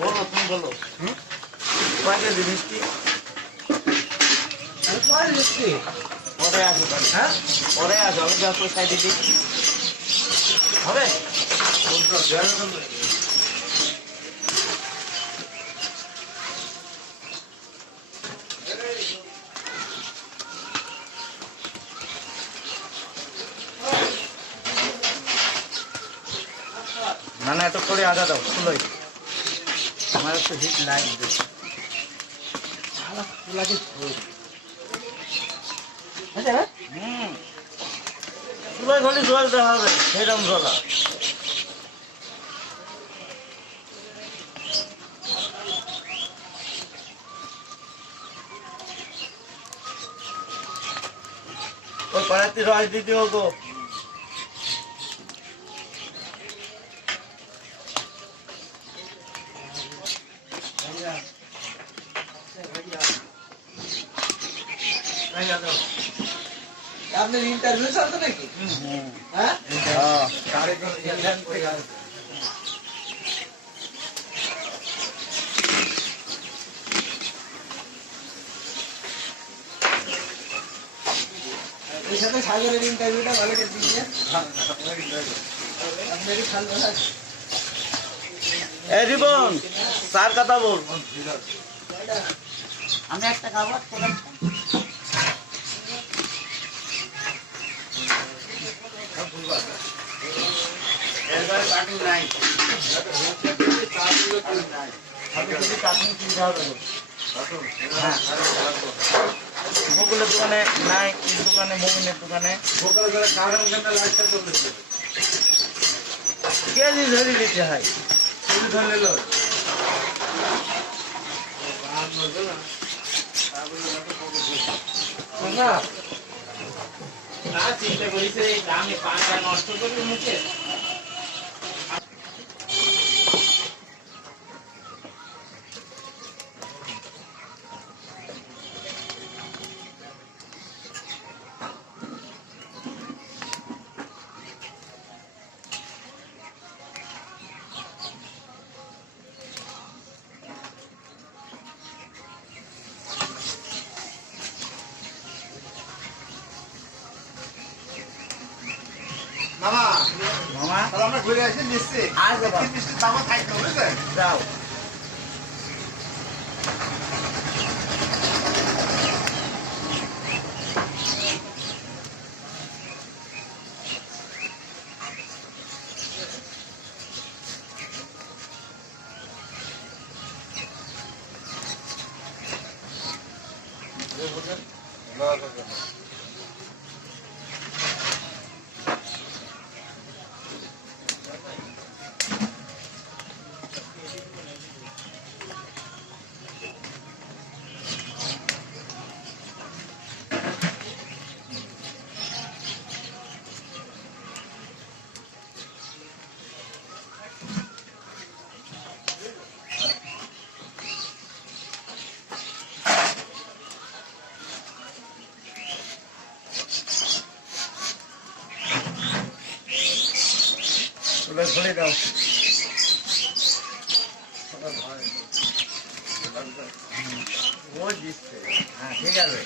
বলো তুমি বলো। কয় কেজি মিষ্টি? পরে আসো, হ্যাঁ পরে আসো, আমি যা পয়সায় দিদি হবে। না না এত করে আদা দাও ফুলোই, আমার একটু হিট লাগবে। ফুলোই খালি জল দেওয়া হবে, সেরকম জলা। ওই পাড়াতে রস দিতে হবো। আপনার ইন্টারভিউ চলছে নাকি? হ্যাঁ এর সাথে সাগরের ইন্টারভিউটা ভালো করে দিয়েছে। আপনারই ভালো লাগে। এই রিবন স্যার কথা বল। আমি একটা খাবো মুকুলের দোকানে নাই, দোকানে মমিনের দোকানে কেজি ধরে দিতে হয়। চিন্তা করিস আমি 5 টাকা নষ্ট করবি মুখে। মামা মামা তাহলে আমরা ঘুরে আসি নিশ্চয়ই। আজ যাবো, মিষ্টির দামও থাকবে বুঝলেন। যাও। খুলে দাও। ও দিচ্ছে, হ্যাঁ ঠিক আছে।